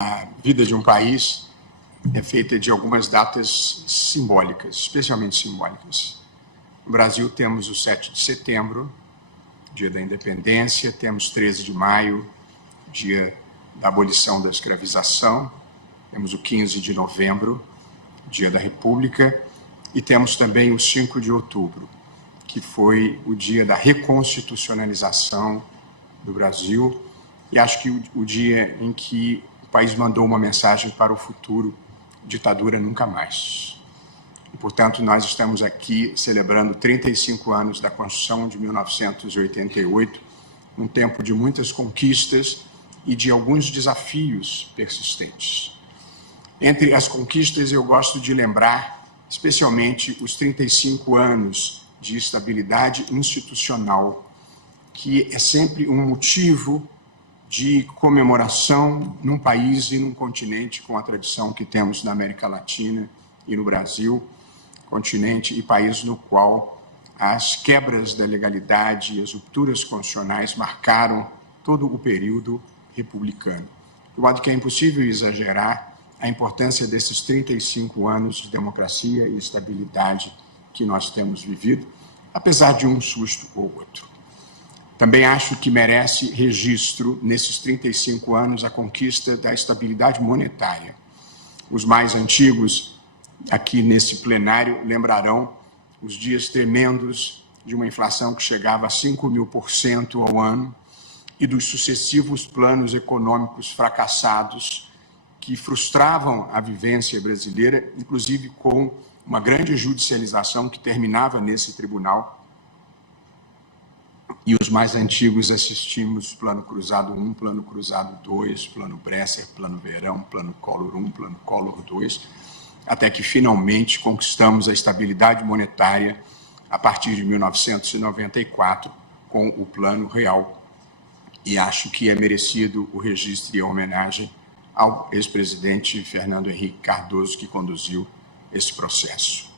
A vida de um país é feita de algumas datas simbólicas, especialmente simbólicas. No Brasil temos o 7 de setembro, dia da independência, temos 13 de maio, dia da abolição da escravização, temos o 15 de novembro, dia da República, e temos também o 5 de outubro, que foi o dia da reconstitucionalização do Brasil, e acho que o dia em que o país mandou uma mensagem para o futuro: ditadura nunca mais. E, portanto, nós estamos aqui celebrando 35 anos da Constituição de 1988, um tempo de muitas conquistas e de alguns desafios persistentes. Entre as conquistas, eu gosto de lembrar especialmente os 35 anos de estabilidade institucional, que é sempre um motivo de comemoração num país e num continente com a tradição que temos na América Latina e no Brasil, continente e país no qual as quebras da legalidade e as rupturas constitucionais marcaram todo o período republicano. De modo que é impossível exagerar a importância desses 35 anos de democracia e estabilidade que nós temos vivido, apesar de um susto ou outro. Também acho que merece registro, nesses 35 anos, a conquista da estabilidade monetária. Os mais antigos, aqui nesse plenário, lembrarão os dias tremendos de uma inflação que chegava a 5.000% ao ano e dos sucessivos planos econômicos fracassados que frustravam a vivência brasileira, inclusive com uma grande judicialização que terminava nesse tribunal. E os mais antigos assistimos Plano Cruzado 1, Plano Cruzado 2, Plano Bresser, Plano Verão, Plano Collor 1, Plano Collor 2, até que finalmente conquistamos a estabilidade monetária a partir de 1994 com o Plano Real. E acho que é merecido o registro e a homenagem ao ex-presidente Fernando Henrique Cardoso, que conduziu esse processo.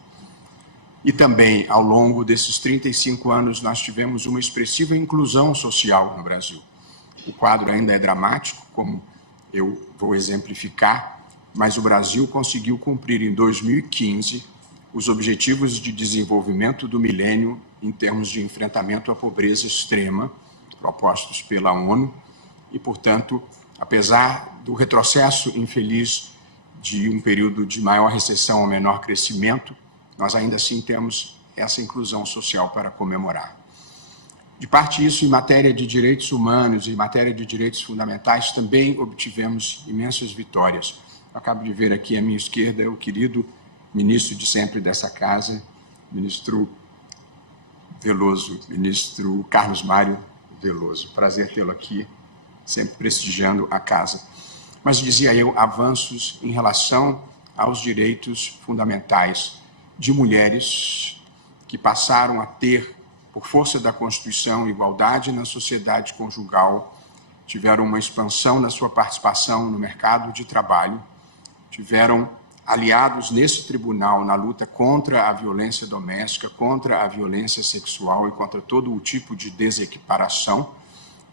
E também, ao longo desses 35 anos, nós tivemos uma expressiva inclusão social no Brasil. O quadro ainda é dramático, como eu vou exemplificar, mas o Brasil conseguiu cumprir em 2015 os objetivos de desenvolvimento do milênio em termos de enfrentamento à pobreza extrema, propostos pela ONU, e, portanto, apesar do retrocesso infeliz de um período de maior recessão ou menor crescimento, nós ainda assim temos essa inclusão social para comemorar. De parte isso, em matéria de direitos humanos e em matéria de direitos fundamentais, também obtivemos imensas vitórias. Eu acabo de ver aqui à minha esquerda o querido ministro de sempre dessa casa, ministro Veloso, ministro Carlos Mário Veloso. Prazer tê-lo aqui, sempre prestigiando a casa. Mas, dizia eu, avanços em relação aos direitos fundamentais de mulheres que passaram a ter, por força da Constituição, igualdade na sociedade conjugal, tiveram uma expansão na sua participação no mercado de trabalho, tiveram aliados nesse tribunal na luta contra a violência doméstica, contra a violência sexual e contra todo o tipo de desequiparação.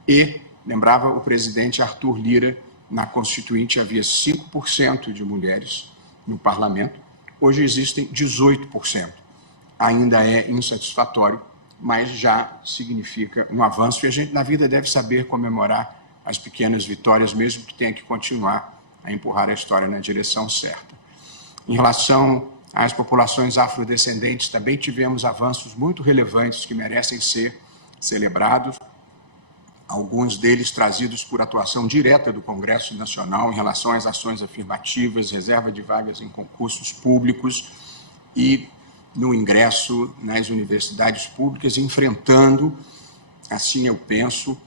E, lembrava o presidente Arthur Lira, na Constituinte havia 5% de mulheres no parlamento. Hoje existem 18%. Ainda é insatisfatório, mas já significa um avanço. E a gente, na vida, deve saber comemorar as pequenas vitórias, mesmo que tenha que continuar a empurrar a história na direção certa. Em relação às populações afrodescendentes, também tivemos avanços muito relevantes que merecem ser celebrados, alguns deles trazidos por atuação direta do Congresso Nacional em relação às ações afirmativas, reserva de vagas em concursos públicos e no ingresso nas universidades públicas, enfrentando, assim eu penso,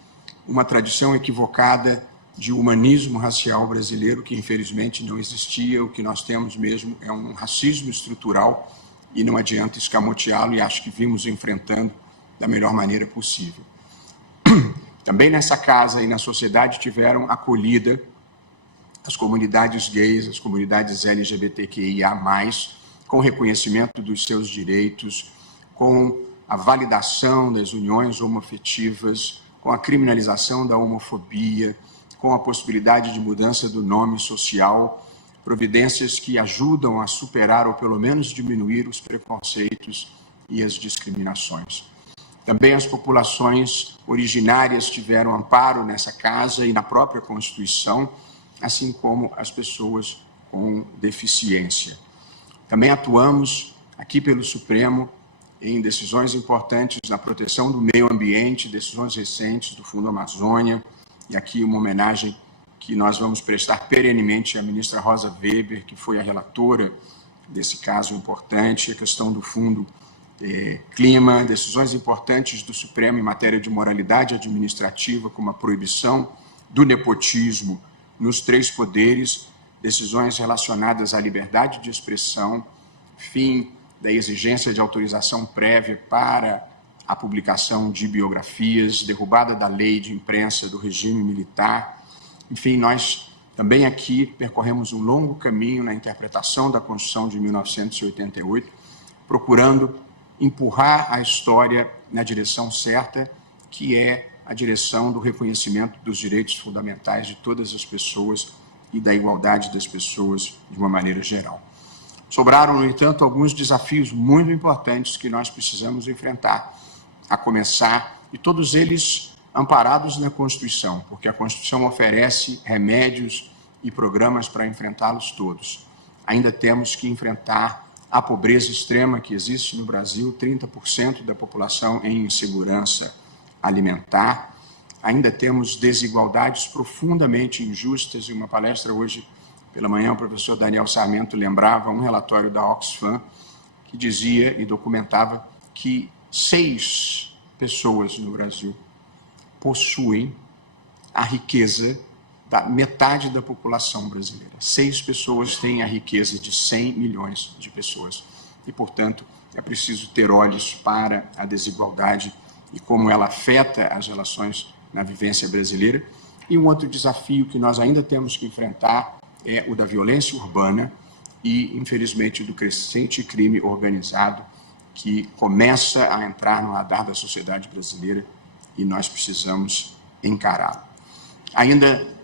uma tradição equivocada de humanismo racial brasileiro que infelizmente não existia. O que nós temos mesmo é um racismo estrutural e não adianta escamoteá-lo, e acho que vimos enfrentando da melhor maneira possível. Também nessa casa e na sociedade tiveram acolhida as comunidades gays, as comunidades LGBTQIA+, com reconhecimento dos seus direitos, com a validação das uniões homoafetivas, com a criminalização da homofobia, com a possibilidade de mudança do nome social, providências que ajudam a superar ou pelo menos diminuir os preconceitos e as discriminações. Também as populações originárias tiveram amparo nessa casa e na própria Constituição, assim como as pessoas com deficiência. Também atuamos aqui pelo Supremo em decisões importantes na proteção do meio ambiente, decisões recentes do Fundo Amazônia, e aqui uma homenagem que nós vamos prestar perenemente à ministra Rosa Weber, que foi a relatora desse caso importante, a questão do Fundo Clima, decisões importantes do Supremo em matéria de moralidade administrativa, como a proibição do nepotismo nos 3 poderes, decisões relacionadas à liberdade de expressão, fim da exigência de autorização prévia para a publicação de biografias, derrubada da lei de imprensa do regime militar. Enfim, nós também aqui percorremos um longo caminho na interpretação da Constituição de 1988, procurando empurrar a história na direção certa, que é a direção do reconhecimento dos direitos fundamentais de todas as pessoas e da igualdade das pessoas de uma maneira geral. Sobraram, no entanto, alguns desafios muito importantes que nós precisamos enfrentar, a começar, e todos eles amparados na Constituição, porque a Constituição oferece remédios e programas para enfrentá-los todos. Ainda temos que enfrentar a pobreza extrema que existe no Brasil, 30% da população em insegurança alimentar. Ainda temos desigualdades profundamente injustas, e uma palestra hoje pela manhã o professor Daniel Sarmento lembrava um relatório da Oxfam que dizia e documentava que 6 pessoas no Brasil possuem a riqueza da metade da população brasileira. 6 pessoas têm a riqueza de 100 milhões de pessoas. E, portanto, é preciso ter olhos para a desigualdade e como ela afeta as relações na vivência brasileira. E um outro desafio que nós ainda temos que enfrentar é o da violência urbana e, infelizmente, do crescente crime organizado que começa a entrar no radar da sociedade brasileira e nós precisamos encará-lo. Ainda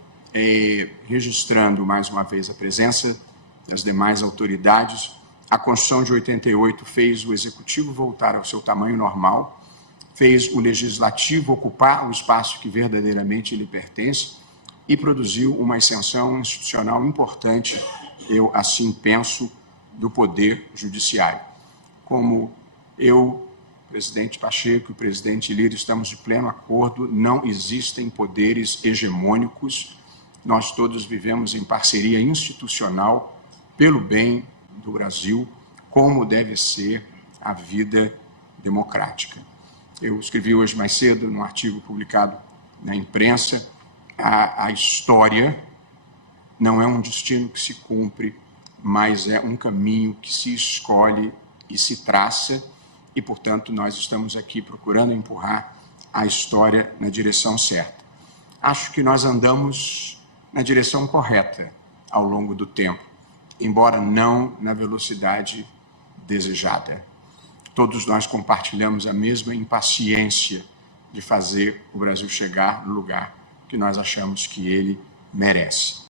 registrando mais uma vez a presença das demais autoridades, a Constituição de 88 fez o Executivo voltar ao seu tamanho normal, fez o Legislativo ocupar o espaço que verdadeiramente lhe pertence e produziu uma ascensão institucional importante, eu assim penso, do Poder Judiciário. Como eu, presidente Pacheco e o presidente Lira estamos de pleno acordo, não existem poderes hegemônicos, nós todos vivemos em parceria institucional pelo bem do Brasil, como deve ser a vida democrática. Eu escrevi hoje mais cedo, num artigo publicado na imprensa, a história não é um destino que se cumpre, mas é um caminho que se escolhe e se traça, e, portanto, nós estamos aqui procurando empurrar a história na direção certa. Acho que nós andamos na direção correta ao longo do tempo, embora não na velocidade desejada. Todos nós compartilhamos a mesma impaciência de fazer o Brasil chegar no lugar que nós achamos que ele merece.